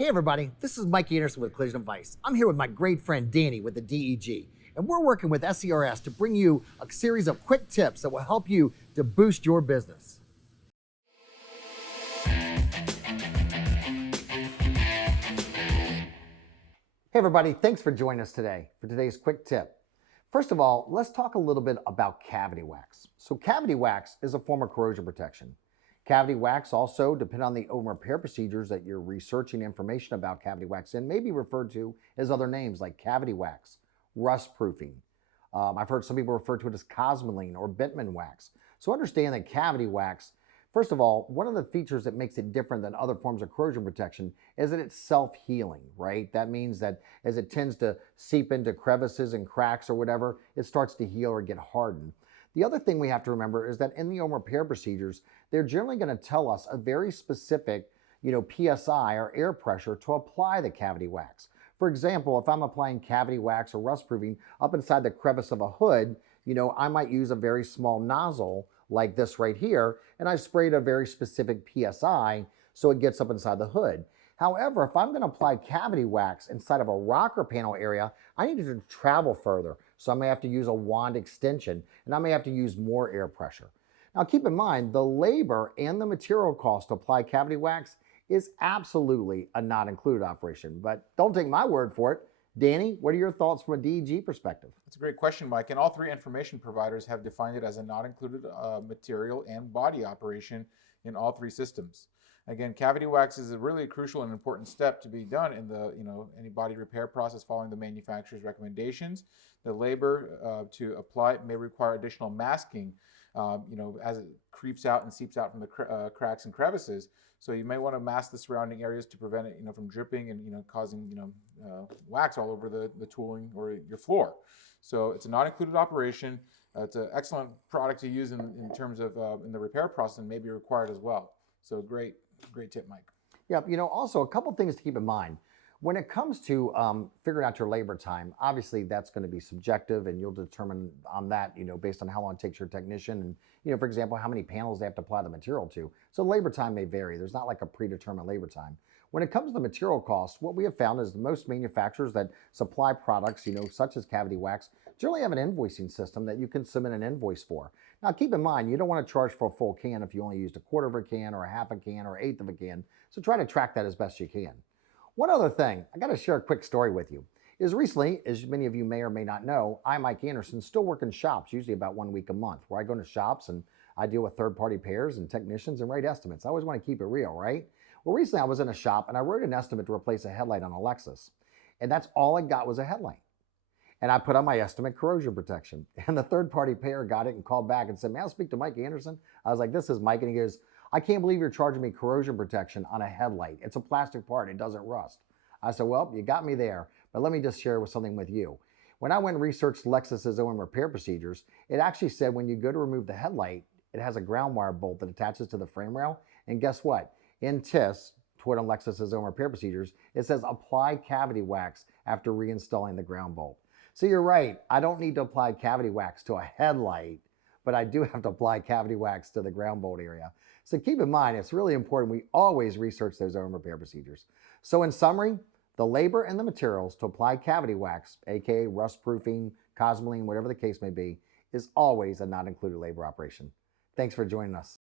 Hey everybody, this is Mike Anderson with Collision Advice. I'm here with my great friend Danny with the DEG, and we're working with SCRS to bring you a series of quick tips that will help you to boost your business. Hey everybody, thanks for joining us today for today's quick tip. First of all, let's talk a little bit about cavity wax. So cavity wax is a form of corrosion protection. Cavity wax also, depending on the OEM repair procedures that you're researching information about cavity wax in, may be referred to as other names like cavity wax, rust proofing. I've heard some people refer to it as cosmoline or bitumen wax. So understand that cavity wax, first of all, one of the features that makes it different than other forms of corrosion protection is that it's self-healing, right? That means that as it tends to seep into crevices and cracks or whatever, it starts to heal or get hardened. The other thing we have to remember is that in the OEM repair procedures, they're generally going to tell us a very specific, PSI or air pressure to apply the cavity wax. For example, if I'm applying cavity wax or rust proofing up inside the crevice of a hood, I might use a very small nozzle like this right here, and I sprayed a very specific PSI so it gets up inside the hood. However, if I'm going to apply cavity wax inside of a rocker panel area, I need to travel further. So I may have to use a wand extension, and I may have to use more air pressure. Now keep in mind, the labor and the material cost to apply cavity wax is absolutely a not included operation, but don't take my word for it. Danny, what are your thoughts from a DEG perspective? That's a great question, Mike. And all three information providers have defined it as a not included material and body operation in all three systems. Again, cavity wax is a really crucial and important step to be done in the any body repair process following the manufacturer's recommendations. The labor to apply it may require additional masking, as it creeps out and seeps out from the cracks and crevices. So you may want to mask the surrounding areas to prevent it, from dripping and causing wax all over the tooling or your floor. So it's a not included operation. It's an excellent product to use in terms of in the repair process and may be required as well. So great tip, Mike. Yeah, also a couple things to keep in mind. When it comes to figuring out your labor time, obviously that's going to be subjective and you'll determine on that, based on how long it takes your technician and, for example, how many panels they have to apply the material to. So labor time may vary. There's not like a predetermined labor time. When it comes to the material costs, what we have found is most manufacturers that supply products, such as cavity wax, generally have an invoicing system that you can submit an invoice for. Now, keep in mind, you don't want to charge for a full can if you only used a quarter of a can or a half a can or an eighth of a can. So try to track that as best you can. One other thing, I got to share a quick story with you, is recently, as many of you may or may not know, I, Mike Anderson, still work in shops, usually about 1 week a month, where I go into shops and I deal with third-party pairs and technicians and write estimates. I always want to keep it real, right? Well, recently I was in a shop and I wrote an estimate to replace a headlight on a Lexus. And that's all I got was a headlight. And I put on my estimate corrosion protection. And the third-party pair got it and called back and said, "May I speak to Mike Anderson?" I was like, "This is Mike." And he goes, "I can't believe you're charging me corrosion protection on a headlight. It's a plastic part. It doesn't rust." I said, "Well, you got me there, but let me just share something with you." When I went and researched Lexus's OEM repair procedures, it actually said when you go to remove the headlight, it has a ground wire bolt that attaches to the frame rail. And guess what? In TIS, toward on Lexus's OEM repair procedures, it says apply cavity wax after reinstalling the ground bolt. So you're right, I don't need to apply cavity wax to a headlight, but I do have to apply cavity wax to the ground bolt area. So keep in mind, it's really important we always research those OEM repair procedures. So in summary, the labor and the materials to apply cavity wax, aka rust proofing, cosmoline, whatever the case may be, is always a not included labor operation. Thanks for joining us.